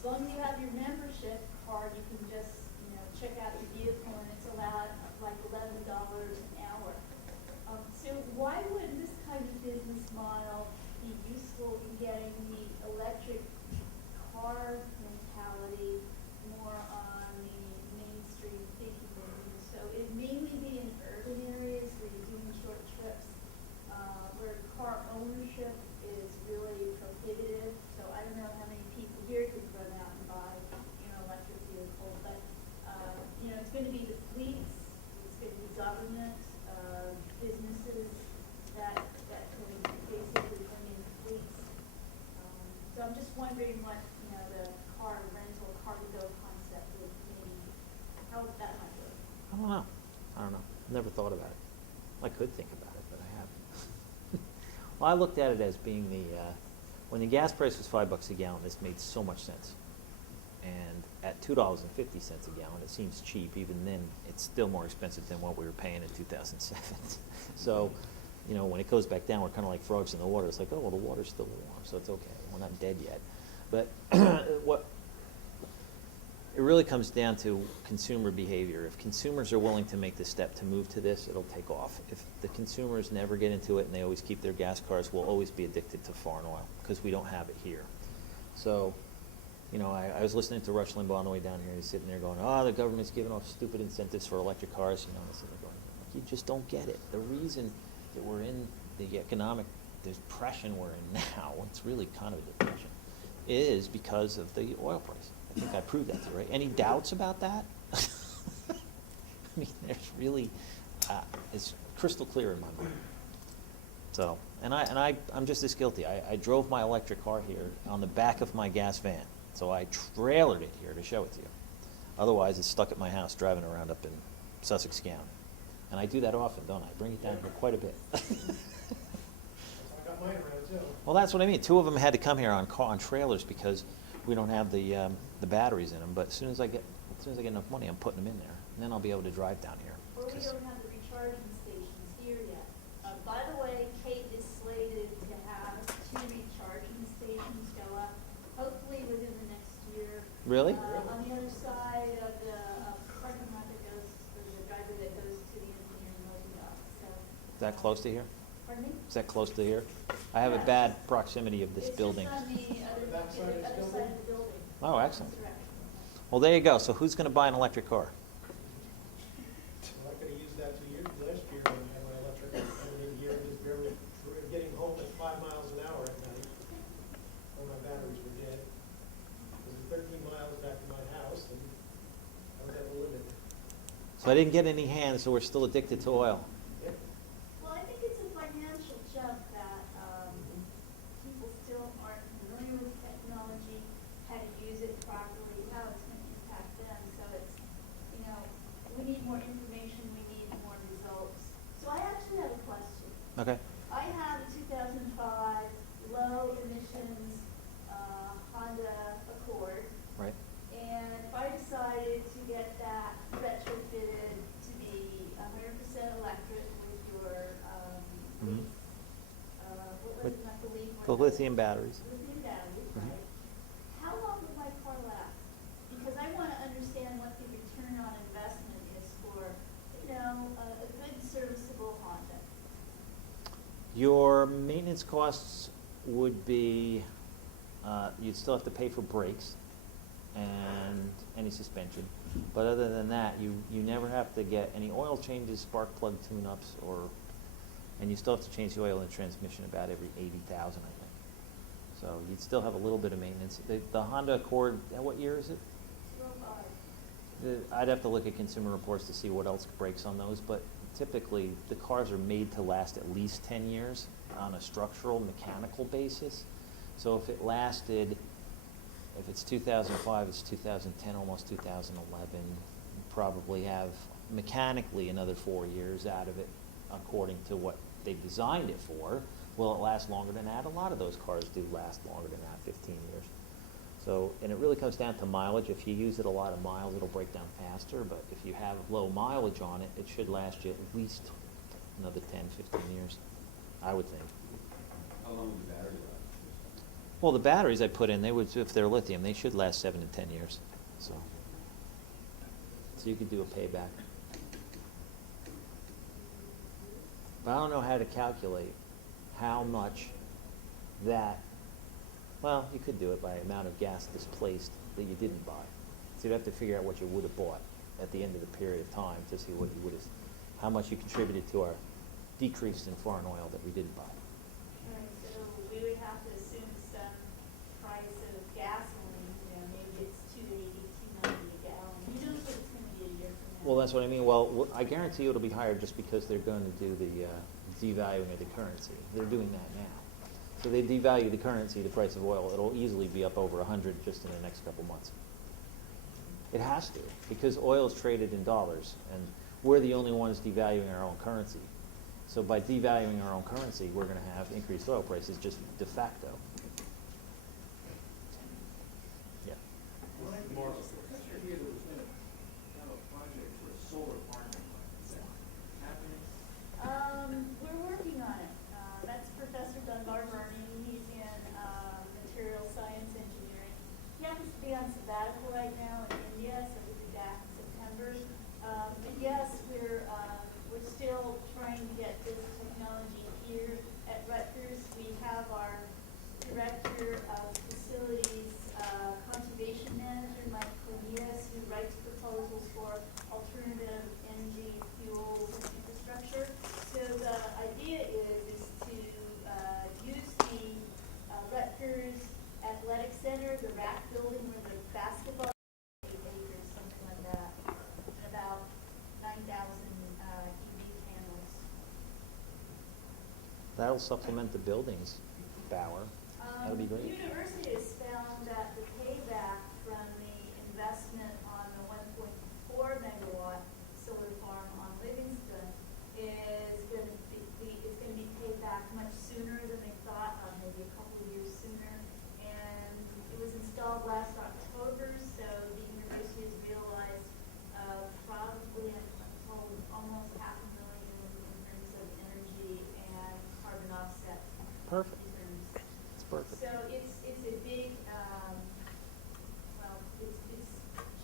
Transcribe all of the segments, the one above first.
As long as you have your membership card, you can just, check out your vehicle and it's allowed like $11 an hour. So why would this kind of business model be useful in getting the electric car mentality more on the mainstream thinking? So it mainly be in urban areas where you're doing short trips, where car ownership is really prohibitive. So I don't know how many people here could run out and buy, electric vehicle, but it's going to be the fleets, it's going to be government, businesses that can basically bring in fleets. So I'm just wondering what the car rental, car to go concept would mean, how that might work. I don't know. Never thought about it. I could think about it, but I haven't. Well, I looked at it as being when the gas price was $5 a gallon, this made so much sense. And at $2.50 a gallon, it seems cheap. Even then, it's still more expensive than what we were paying in 2007. So, when it goes back down, we're kind of like frogs in the water. It's like, oh, well, the water's still warm, so it's okay. We're not dead yet. But what it really comes down to consumer behavior. If consumers are willing to make the step to move to this, it'll take off. If the consumers never get into it and they always keep their gas cars, we'll always be addicted to foreign oil because we don't have it here. So, I was listening to Rush Limbaugh on the way down here. He's sitting there going, the government's giving off stupid incentives for electric cars. And I'm sitting there going, you just don't get it. The reason that we're in the economic depression we're in now, it's really kind of a depression, is because of the oil price. I think I proved that to you, right? Any doubts about that? I mean, there's really, it's crystal clear in my mind. So, and I'm just as guilty. I drove my electric car here on the back of my gas van. So I trailered it here to show it to you. Otherwise, it's stuck at my house driving around up in Sussex County. And I do that often, don't I? Bring it down here quite a bit. I got mine around too. Well, that's what I mean. 2 of them had to come here on trailers because we don't have the batteries in them. But as soon as I get enough money, I'm putting them in there, and then I'll be able to drive down here. Well, we don't have the recharging stations here yet. By the way, Kate is slated to have 2 recharging stations go up, hopefully within the next year. Really? On the other side of the parking lot that goes, or the driveway that goes to the engineering loading dock. So. Is that close to here? Pardon me? Is that close to here? I have a bad proximity of this building. It's just on the other side of the building. Oh, excellent. Correct. Well, there you go. So who's going to buy an electric car? Well, I could have used that 2 years, last year when I had my electric, and in here, just barely getting home at 5 miles an hour at night, when my batteries were dead. It was 13 miles back to my house, and I was at the limit. So I didn't get any hands, so we're still addicted to oil. Yep. Well, I think it's a financial jump that people still aren't familiar with technology, how to use it properly, how it's going to impact them. So it's, we need more information, we need more results. So I actually have a question. Okay. I have a 2005 low emissions Honda Accord. Right. And if I decided to get that retrofitted to be 100% electric with your, Mhm. what was it, not the lead one? The lithium batteries. Lithium batteries, Mhm. right? How long would my car last? Because I want to understand what the return on investment is for, a good serviceable Honda. Your maintenance costs would be, you'd still have to pay for brakes and any suspension. But other than that, you never have to get any oil changes, spark plug tune-ups, and you still have to change the oil in the transmission about every 80,000, I think. So you'd still have a little bit of maintenance. The Honda Accord, what year is it? 05. I'd have to look at Consumer Reports to see what else breaks on those, but typically the cars are made to last at least 10 years on a structural, mechanical basis. So if it lasted, if it's 2005, it's 2010, almost 2011, you probably have mechanically another 4 years out of it according to what they designed it for. Will it last longer than that? A lot of those cars do last longer than that, 15 years. So, and it really comes down to mileage. If you use it a lot of miles, it'll break down faster. But if you have low mileage on it, it should last you at least another 10, 15 years, I would think. How long would the battery Well, the batteries I put in, they would, if they're lithium, they should last 7 to 10 years. So you could do a payback. But I don't know how to calculate how much that, well, you could do it by amount of gas displaced that you didn't buy. So you'd have to figure out what you would have bought at the end of the period of time to see what you would have, how much you contributed to our decrease in foreign oil that we didn't buy. Right, so we would have to assume some price of gasoline, maybe it's $2.80, $2.90 a gallon. You know what it's gonna be a year from now. Well, that's what I mean. Well, I guarantee you it'll be higher just because they're going to do the devaluing of the currency. They're doing that now. So they devalue the currency, the price of oil. It'll easily be up over 100 just in the next couple months. It has to, because oil is traded in dollars, and we're the only ones devaluing our own currency. So by devaluing our own currency, we're going to have increased oil prices just de facto. Yeah. Mark, because you're here, there was going to have a project for a solar farm. Is that happening? We're working on it. That's Professor Dunbar Burney. He's in material science engineering. He happens to be on sabbatical right now in India, so he'll be back in September. But yes, we're still trying to get this technology here at Rutgers. We have our director of facilities conservation manager, Mike Cornelius, who writes proposals for alternative energy fuels and infrastructure. So the idea is to use the Rutgers Athletic Center, the RAC building where the basketball, 8 acres, something like that, and about 9,000 EV panels. That'll supplement the buildings, Bauer. That'll be great. The university has found that the payback from the investment on the 1.4 megawatt solar farm on Livingston is going to be paid back much sooner than they thought, maybe a couple of years sooner. And it was installed last October, so the university has realized probably, I'm told, almost $500,000 in terms of energy and carbon offset. Perfect. returns. It's perfect. So it's a big, it's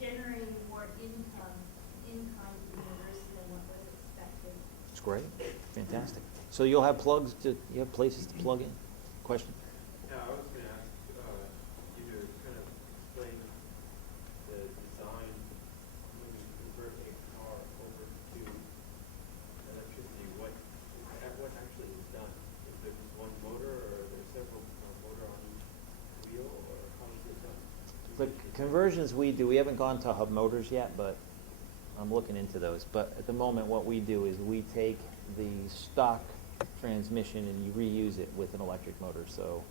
generating more income to the university than what was expected. It's great. Fantastic. So you'll have you have places to plug in? Question? Yeah, I was going to ask you to kind of explain the design when you convert a car over to electricity. What actually is done? Is there just one motor, or are there several motor on each wheel, or how is it done? The conversions we do, we haven't gone to hub motors yet, but I'm looking into those. But at the moment, what we do is we take the stock transmission and you reuse it with an electric motor. So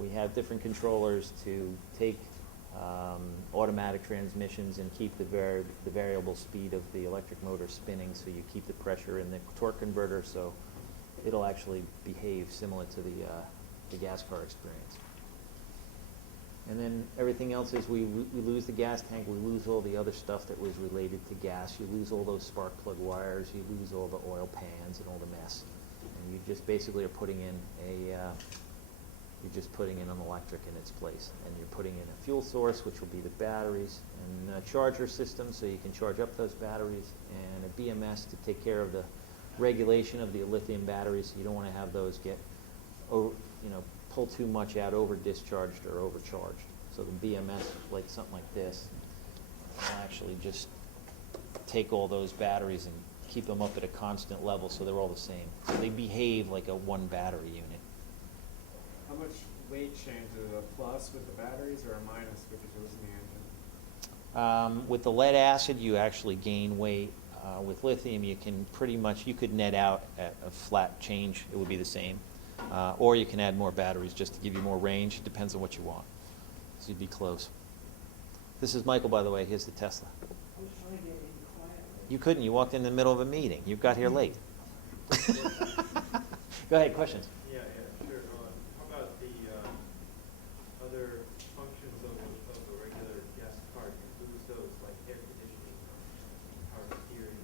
we have different controllers to take automatic transmissions and keep the variable speed of the electric motor spinning, so you keep the pressure in the torque converter, so it'll actually behave similar to the gas car experience. And then everything else is we lose the gas tank, we lose all the other stuff that was related to gas, you lose all those spark plug wires, you lose all the oil pans and all the mess. And you just basically are putting in an electric in its place. And you're putting in a fuel source, which will be the batteries, and a charger system so you can charge up those batteries, and a BMS to take care of the regulation of the lithium batteries. You don't want to have those get, pull too much out, over discharged or overcharged. So the BMS, like something like this, will actually just take all those batteries and keep them up at a constant level so they're all the same. So they behave like a one battery unit. How much weight change? Is it a plus with the batteries or a minus because you're losing the engine? With the lead acid, you actually gain weight. With lithium, you can you could net out at a flat change. It would be the same. Or you can add more batteries just to give you more range. It depends on what you want. So you'd be close. This is Michael, by the way. Here's the Tesla. I was trying to get in quietly. You couldn't. You walked in the middle of a meeting. You got here late. Go ahead. Questions? Yeah, sure. How about the other functions of a regular gas car? Do you lose those, like air conditioning, power steering?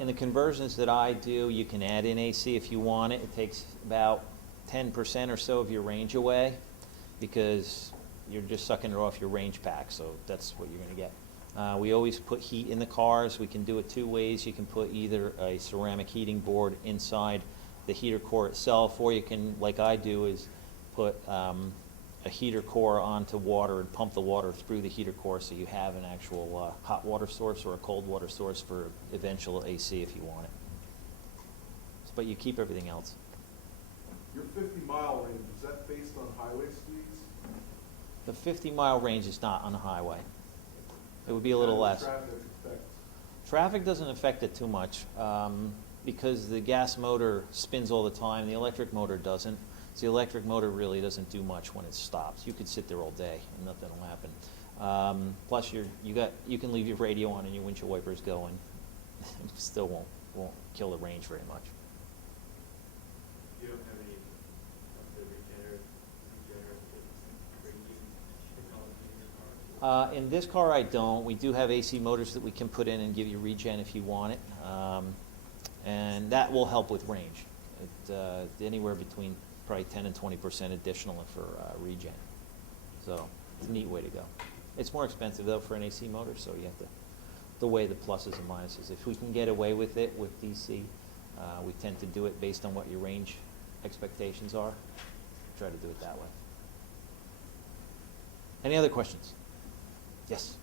In the conversions that I do, you can add in AC if you want it. It takes about 10% or so of your range away, because you're just sucking it off your range pack, so that's what you're gonna get. We always put heat in the cars. We can do it two ways. You can put either a ceramic heating board inside the heater core itself, or you can, like I do, is put a heater core onto water and pump the water through the heater core, so you have an actual hot water source or a cold water source for eventual AC if you want it. But you keep everything else. Your 50-mile range, is that based on highway speeds? The 50-mile range is not on the highway. It would be a little How does less. traffic affect? Traffic doesn't affect it too much, because the gas motor spins all the time. The electric motor doesn't. So the electric motor really doesn't do much when it stops. You could sit there all day and nothing will happen. Plus, you can leave your radio on and your windshield wipers going. It still won't kill the range very much. You don't have any of the regenerative braking technology in your car? In this car, I don't. We do have AC motors that we can put in and give you regen if you want it, and that will help with range. Anywhere between probably 10 and 20% additional for regen. So it's a neat way to go. It's more expensive though for an AC motor, so you have to weigh the pluses and minuses. If we can get away with it with DC, we tend to do it based on what your range expectations are. Try to do it that way. Any other questions? Yes.